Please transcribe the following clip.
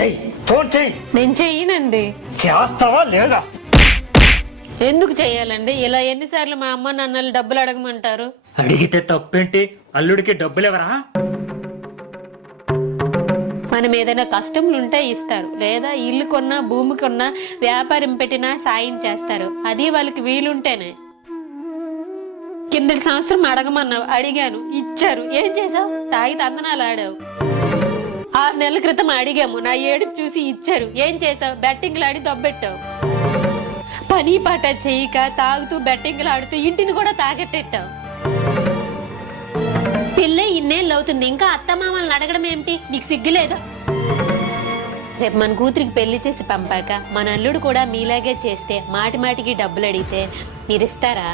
చెయ్యి ఫోన్ చెయ్యి. నేను చెయ్యనండి. చేస్తావా లేదా? ఎందుకు చెయ్యాలండి? ఇలా ఎన్నిసార్లు మా అమ్మ నాన్నలు డబ్బులు అడగమంటారు? అడిగితే తప్పేంటి? అల్లుడికి డబ్బులు ఎవరా మనం ఏదైనా కష్టములు ఉంటే ఇస్తారు. లేదా ఇల్లు కొన్నా భూమి కొన్నా వ్యాపారం పెట్టినా సాయం చేస్తారు. అది వాళ్ళకి వీలుంటేనే. కిందటి సంవత్సరం అడగమన్నావు అడిగాను ఇచ్చారు. ఏం చేసావు తాగి తందనాలు ఆడావు. ఆరు నెలల క్రితం అడిగాము. నా ఏడుపు చూసి ఇచ్చారు. ఏం చేసావు బెట్టింగ్లు ఆడి దొబ్బెట్టావు. పని పాట చేయక తాగుతూ బెట్టింగ్లు ఆడుతూ ఇంటిని కూడా తాగెట్టెట్టావు. పిల్ల ఇన్నేళ్ళు అవుతుంది ఇంకా అత్తమామల్ని అడగడం ఏమిటి నీకు సిగ్గులేదా? రేపు మన కూతురికి పెళ్ళి చేసి పంపాక మన అల్లుడు కూడా మీలాగే చేస్తే మాటి మాటికి డబ్బులు అడిగితే మీరు ఇస్తారా